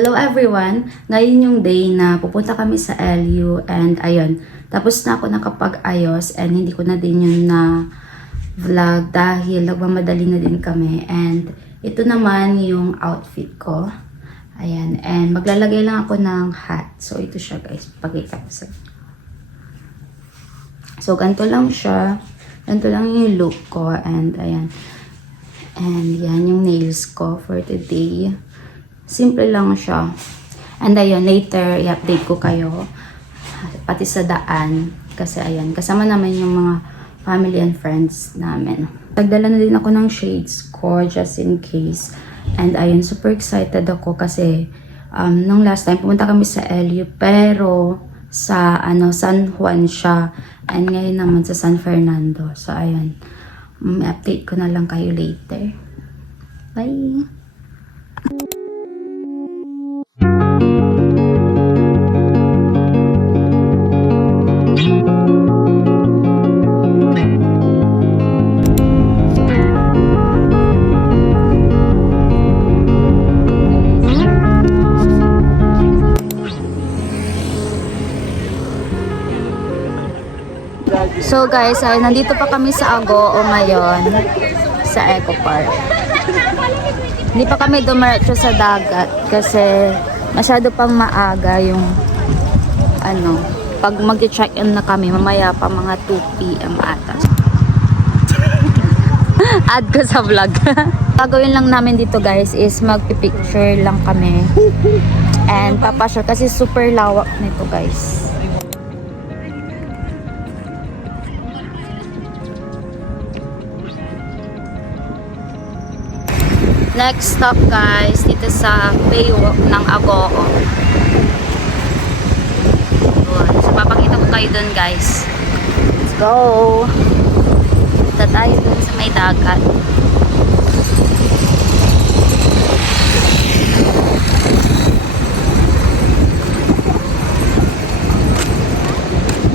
Hello everyone! Ngayon yung day na pupunta kami sa LU and ayun, tapos na ako nakapag-ayos and hindi ko na din yun na vlog dahil nagmamadali na din kami and ito naman yung outfit ko. Ayan, and maglalagay lang ako ng hat. So ito siya guys, pakita ko sa inyo. So ganito lang siya, ganito lang yung look ko and ayan. And yan yung nails ko for today. Simple lang siya. And ayun, later i-update ko kayo. Pati sa daan. Kasi ayan, kasama naman yung mga family and friends namin. Nagdala na din ako ng shades ko just in case. And ayun, super excited ako kasi nung last time pumunta kami sa LU pero sa San Juan siya. And ngayon naman sa San Fernando. So ayun, update ko na lang kayo later. Bye! So guys, ay nandito pa kami sa Agoo ngayon sa Eco Park. Hindi pa kami dumiretso sa dagat kasi masyado pang maaga yung pag mag-check-in na kami mamaya pa mga 2 PM ata. Add ko sa vlog. Gagawin lang namin dito guys is magpipicture lang kami and papasya kasi super lawak nito guys. Next stop guys, dito sa Baywalk ng Agoo. So papakita ko kayo dun guys. Let's go! Punta tayo dun sa may dagat.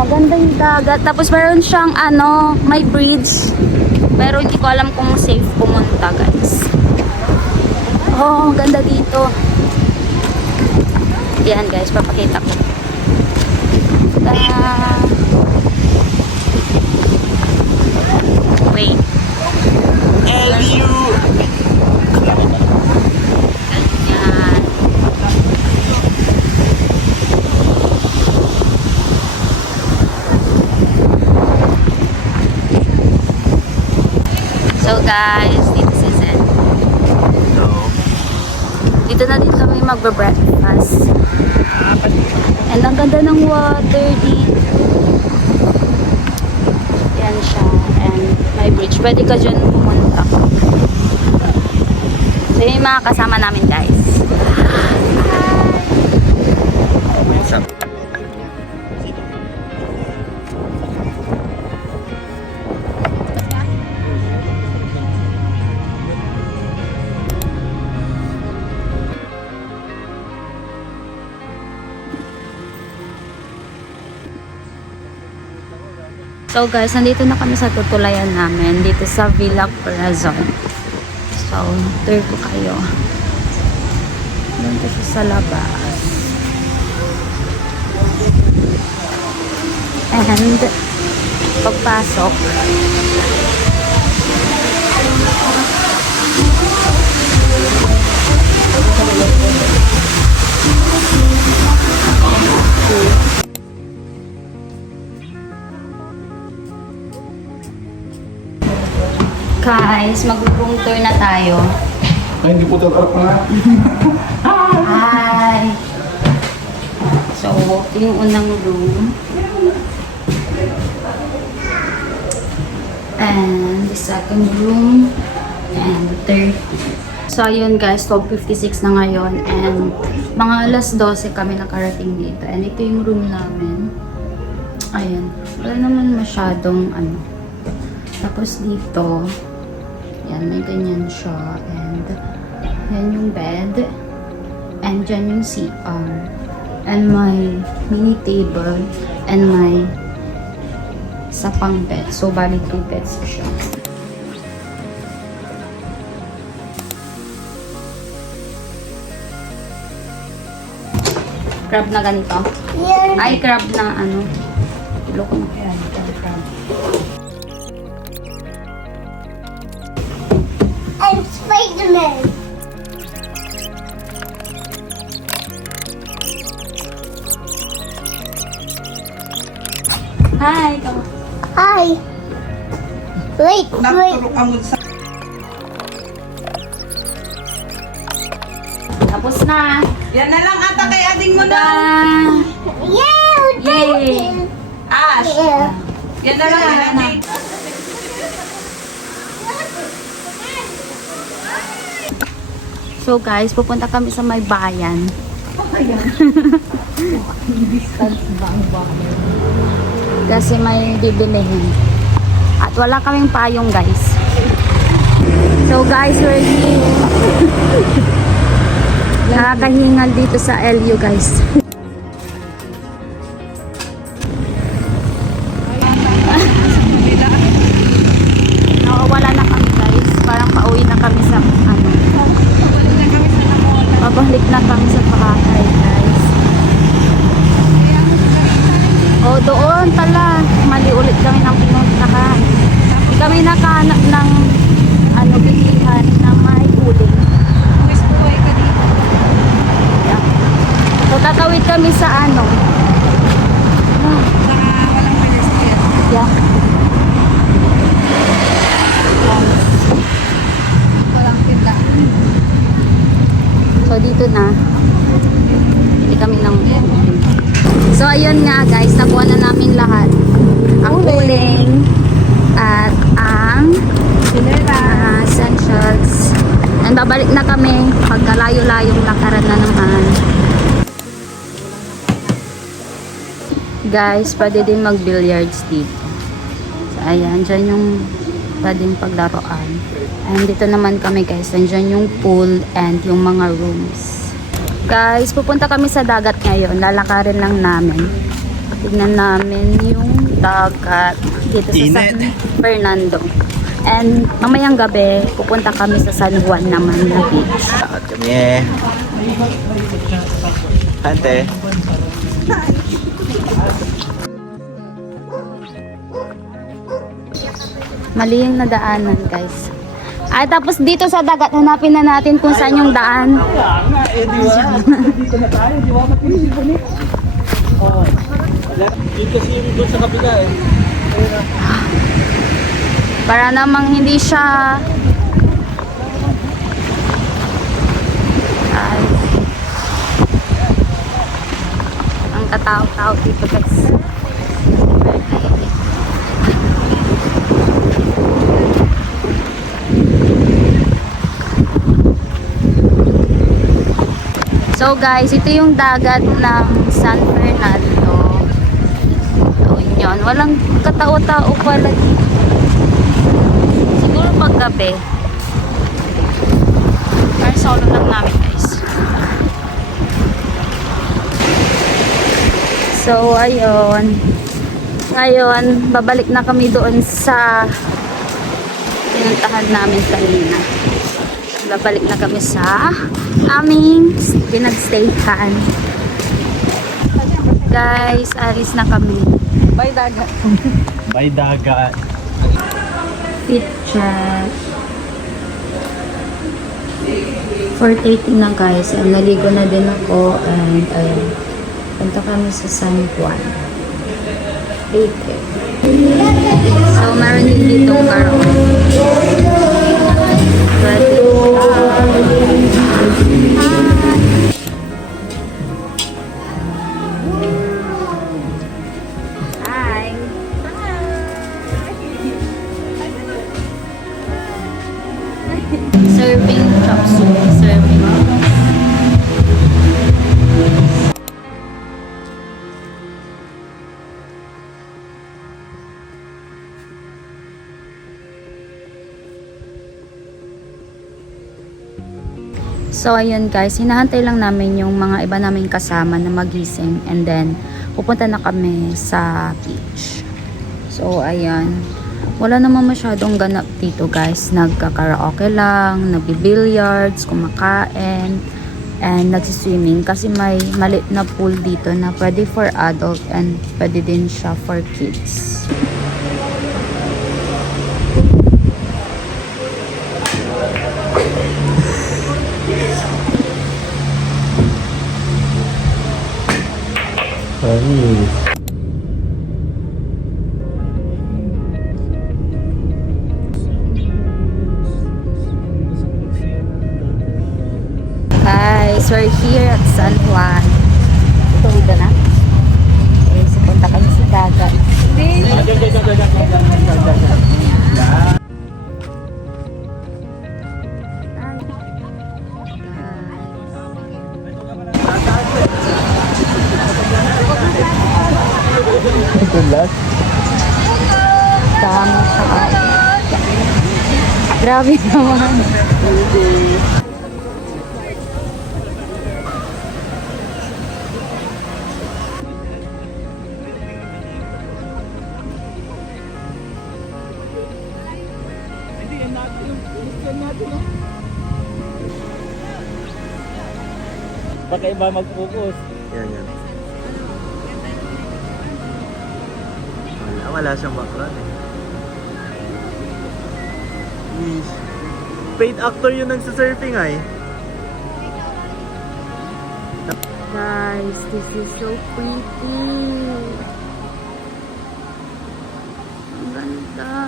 Maganda yung dagat. Tapos meron siyang may bridge. Pero hindi ko alam kung safe pumunta guys. Oh, ang ganda dito. Yan guys, papakita ko. Wait. LU. Ganyan. So guys, dito si Zen. Dito na din kami magbe-breakfast. And ang ganda ng water dito. Yan siya. And may bridge. Pwede ka dyan pumunta. So yung mga kasama namin guys. So guys, nandito na kami sa tutulayan namin dito sa Villa Corazon. So, tour ko kayo. Nandito siya sa labas. And pagpasok, guys, mag-room tour na tayo. Ay, hindi po tatarap na. Hi! So, ito yung unang room. And the second room. And the third. So, ayun guys, 12:56 na ngayon. And mga alas 12 kami nakarating dito. And ito yung room namin. Ayan. Wala naman masyadong Tapos dito, yan, may ganyan siya. And yan yung bed. And dyan yung CR. And my mini table. And my sapang bed. So, bali 2 beds siya. Crab na ganito. Ay, crab na ano. Loko na. Ayan, crab. I'm Spider-Man. Hi, come on. Hi. Wait, wait. Nagturok ang sa... Tapos na. Yan na lang ata kay ading mo na. Yeah, we're Yay! done. Ash. Yeah. Yan na lang Yan yan. na. So guys, pupunta kami sa may bayan. Kasi may bibilihin. At wala kaming payong guys. So guys, we're here. Nakakahingal dito sa LU guys. Nakawala na kami guys. Parang pauwi na kami sa ano. Pabalik na kami sa Boracay guys. O doon tala. Mali ulit kami ng pinuntahan. Hindi kami nakahanap ng ano bilihan na may uling. Miss Buhay ka dito. Yeah. So tatawid kami sa ano. Saka walang pedestrian. Yeah. Walang pita. So dito na. Hindi kami ng So ayun nga guys, nakuha na namin lahat. Ang uling at ang essentials. And babalik na kami pagkalayo-layong lakaran na naman. Guys, pwede din mag-billiards dito. So ayan, dyan yung pwedeng paglaruan. And dito naman kami guys, nandyan yung pool and yung mga rooms. Guys, pupunta kami sa dagat ngayon. Lalakarin lang namin. Tignan namin yung dagat dito sa San Fernando. And mamayang gabi, pupunta kami sa San Juan naman na beach. Lakad kami. Ante. Mali yung nadaanan guys. Ay, tapos dito sa dagat, hanapin na natin kung saan yung daan. Dito na tayo, di ba? Matinisip ni. Oh. Dito kasi yung doon sa kapila eh. Para namang hindi siya ay, ang katao-tao dito guys. So guys, ito yung dagat ng San Fernando. So yun, walang katao-tao pala dito. Siguro paggabi. Pero solo lang namin guys. So ayun. Ngayon, babalik na kami doon sa pinuntahan namin kanina. Babalik na kami sa aming pinagstayhan. Guys, alis na kami. By dagat. By dagat. Picture. 4:30 na guys. And naligo na din ako. And ayun. Punta kami sa San Juan. 8. So, meron din dito karaoke. Hi. Serving chop suey. Serving. So, ayun guys, hinahantay lang namin yung mga iba naming kasama na magising and then pupunta na kami sa beach. So, ayan. Wala naman masyadong ganap dito guys. Nagka-karaoke lang, nagbi-billiards, kumakain. and nagsiswimming kasi may maliit na pool dito na pwede for adult and pwede din siya for kids. Panis. Guys, we're here at San Juan. Tuwid na. Okay, so punta kami sa dagat. Dami siya. Grabe naman. Baka iba mag-focus. Yan. Wala siyang background eh. Wish. Paid actor yung nagsasurfing ay. Guys, this is so pretty. Ang ganda.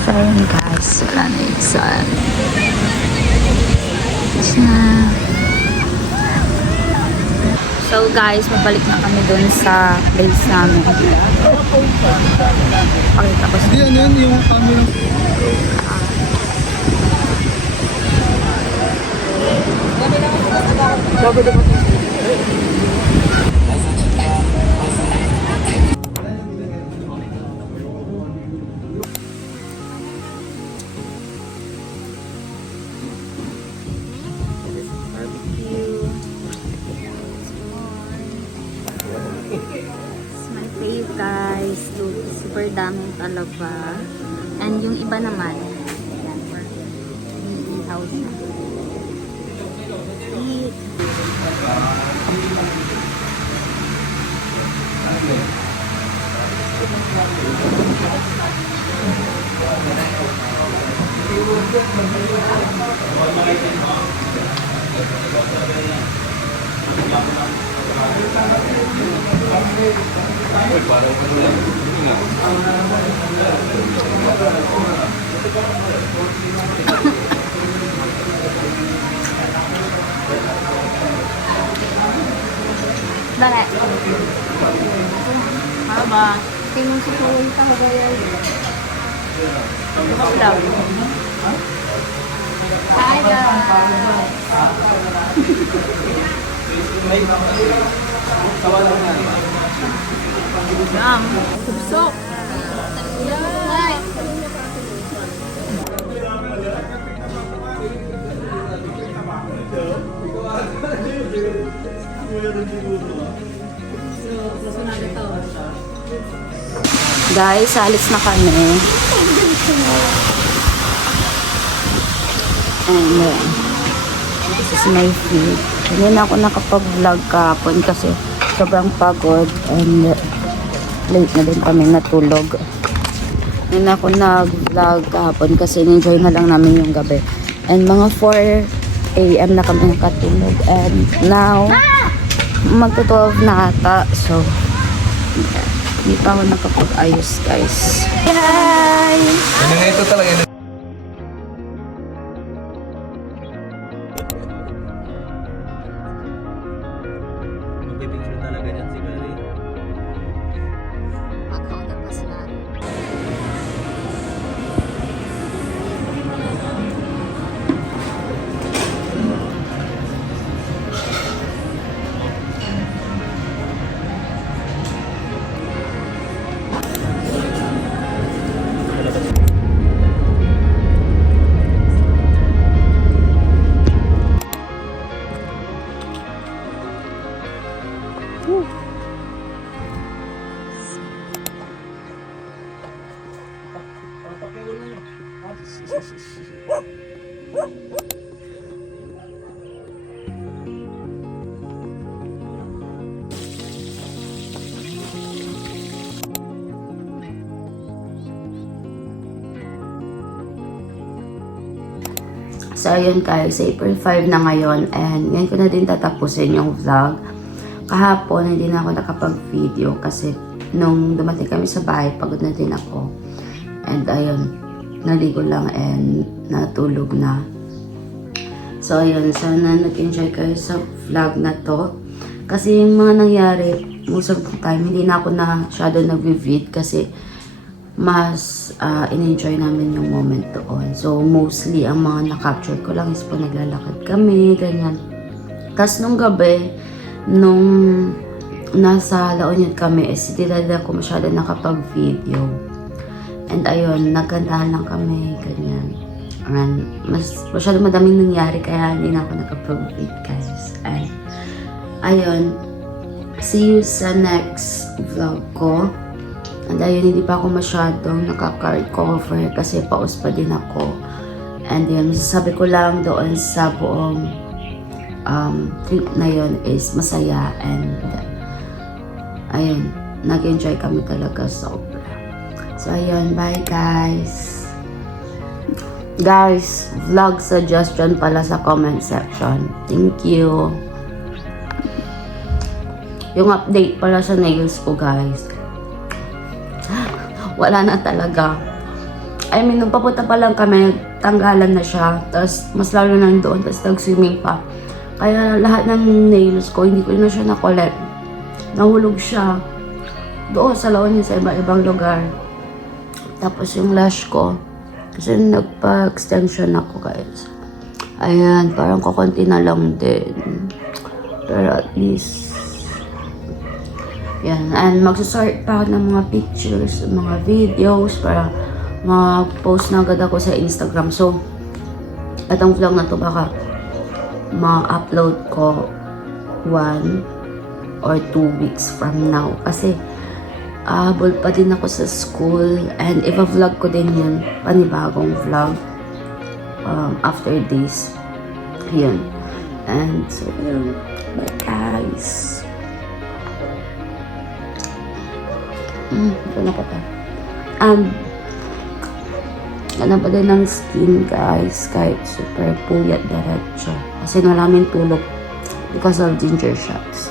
So yun guys, wala na yung sun. So guys, mabalik na kami dun sa base namin. Pakita ko sa Yan, yung camera. It's my fave guys. Look, super daming talaga. And yung iba naman, yan, iihaw na. Dali. Haba. Tingnan sa tuloy ka kagaya yun. Vlog. Hi guys. Yum. Subsok. Yay. Guys, alis na kami. And this is my feed. Hindi na ako nakapag-vlog kahapon kasi sobrang pagod and late na din kami natulog. Hindi na ako nag-vlog kahapon kasi enjoy na lang namin yung gabi. And mga 4 AM na kami nakatulog. And now, magto-12 na ata. So, hindi pa ako nakapag-ayos guys. Hi! Ito talaga. So, ayun guys, April 5 na ngayon and ngayon ko na din tatapusin yung vlog. Kahapon, hindi na ako nakapag-video kasi nung dumating kami sa bahay, pagod na din ako. And ayun, naligo lang and natulog na. So, ayun, sana nag-enjoy kayo sa vlog na to. Kasi yung mga nangyari, most of the time, hindi na ako na masyado nag-vid kasi mas in-enjoy namin yung moment doon. So, mostly, ang mga na-capture ko lang is po naglalakad kami, ganyan. Tapos, nung gabi, nung nasa La Union kami, is hindi na ako masyado nakapag-video. And ayun, nagkantahan lang kami, ganyan. And masyado madaming nangyari, kaya hindi na ako nakapag-video, guys. And, ayun, see you sa next vlog ko. And ayun, hindi pa ako masyadong nakaka-recover kasi paus pa din ako. And yun, masasabi ko lang doon sa buong trip na yun is masaya. And ayun, nag-enjoy kami talaga sobra. So ayun, bye guys. Guys, vlog suggestion pala sa comment section. Thank you. Yung update pala sa nails ko, guys. Wala na talaga. I mean, nung papunta pa lang kami, tanggalan na siya. Tapos, mas lalo na doon. Tapos, nag-swimming pa. Kaya, lahat ng nails ko, hindi ko na siya na-collect. Nahulog siya. Doon, sa La Union, sa iba-ibang lugar. Tapos, yung lash ko. Kasi, nagpa-extension ako, guys. Ayan, parang kukunti na lang din. Pero, at least, yan, and magsusort pa ako ng mga pictures, mga videos para mag-post na agad ako sa Instagram. So, itong vlog na to baka ma-upload ko 1 or 2 weeks from now. Kasi, habol pa din ako sa school and ipa-vlog ko din yun, panibagong vlog after this. Yun. And so, yun. Bye guys. Ito na pa. Ganda pa din ng skin, guys. Kahit super puyat diretso. Kasi maraming tulog because of ginger shots.